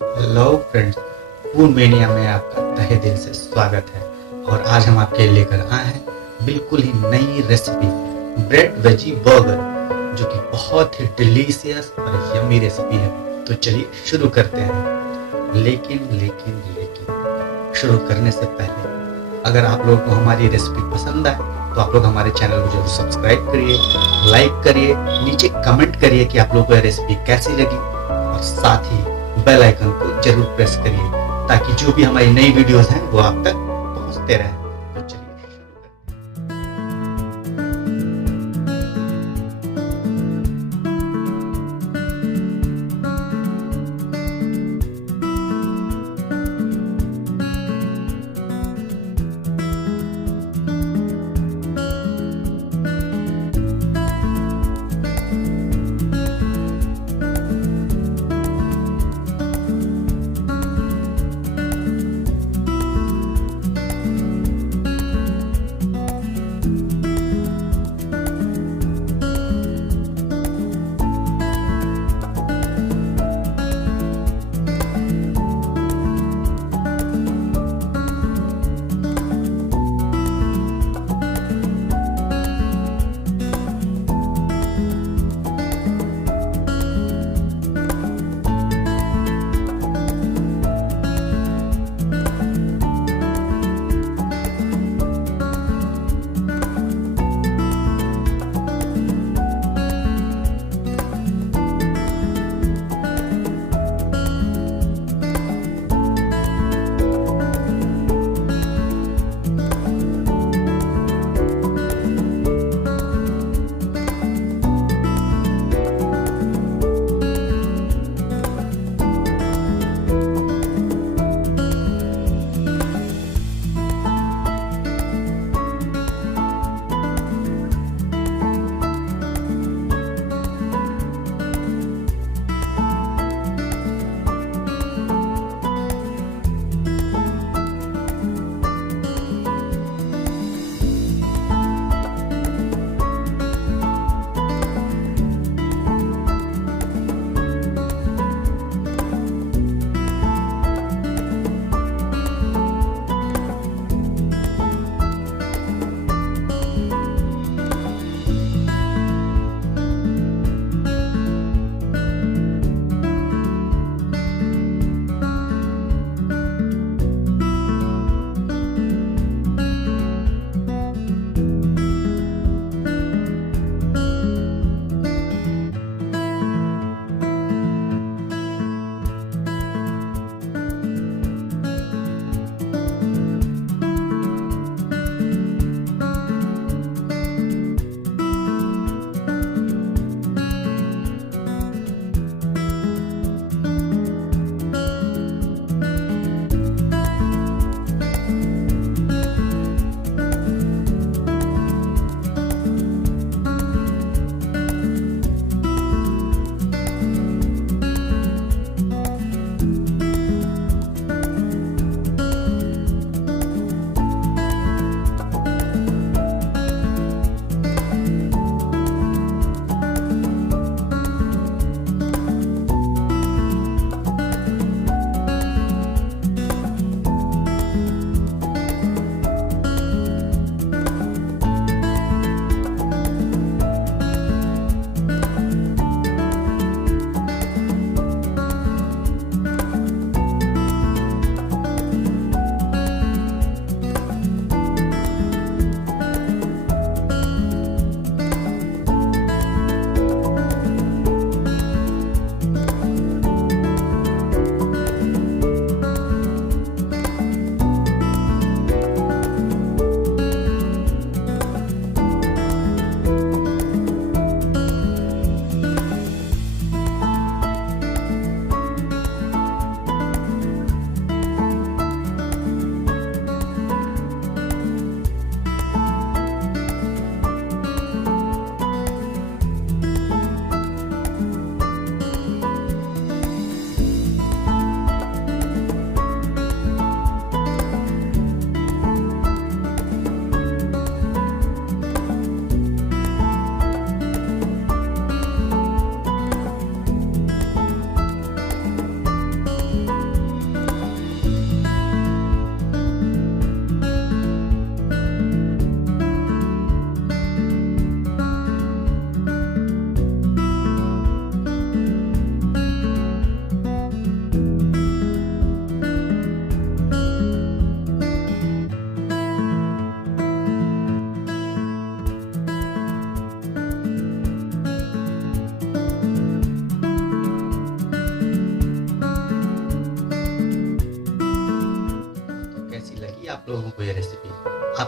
Hello friends, food mania में आपका तहे दिल से स्वागत है। और आज हम आपके लेकर आए हैं बिल्कुल ही नई रेसिपी, ब्रेड वेजी बर्गर, जो कि बहुत ही डिलीशियस और यम्मी रेसिपी है। तो चलिए शुरू करते हैं। लेकिन लेकिन लेकिन शुरू करने से पहले अगर आप लोगों को हमारी रेसिपी पसंद आए तो आप लोग हमारे चैनल को जरूर सब्सक्राइब करिए, लाइक करिए, नीचे कमेंट करिए कि आप लोगों को यह रेसिपी कैसी लगी, और साथ ही बेल आइकन को जरूर प्रेस करिए ताकि जो भी हमारी नई वीडियोस हैं वो आप तक पहुंचते रहें। तो चलिए शुरू करते हैं।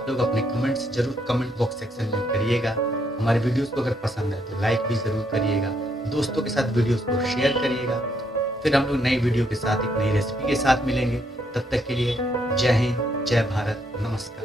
आप लोग अपने कमेंट्स जरूर कमेंट बॉक्स सेक्शन में करिएगा। हमारे वीडियोस को अगर पसंद है तो लाइक भी ज़रूर करिएगा, दोस्तों के साथ वीडियोस को शेयर करिएगा। फिर हम लोग नई वीडियो के साथ एक नई रेसिपी के साथ मिलेंगे। तब तक के लिए जय हिंद, जय भारत, नमस्कार।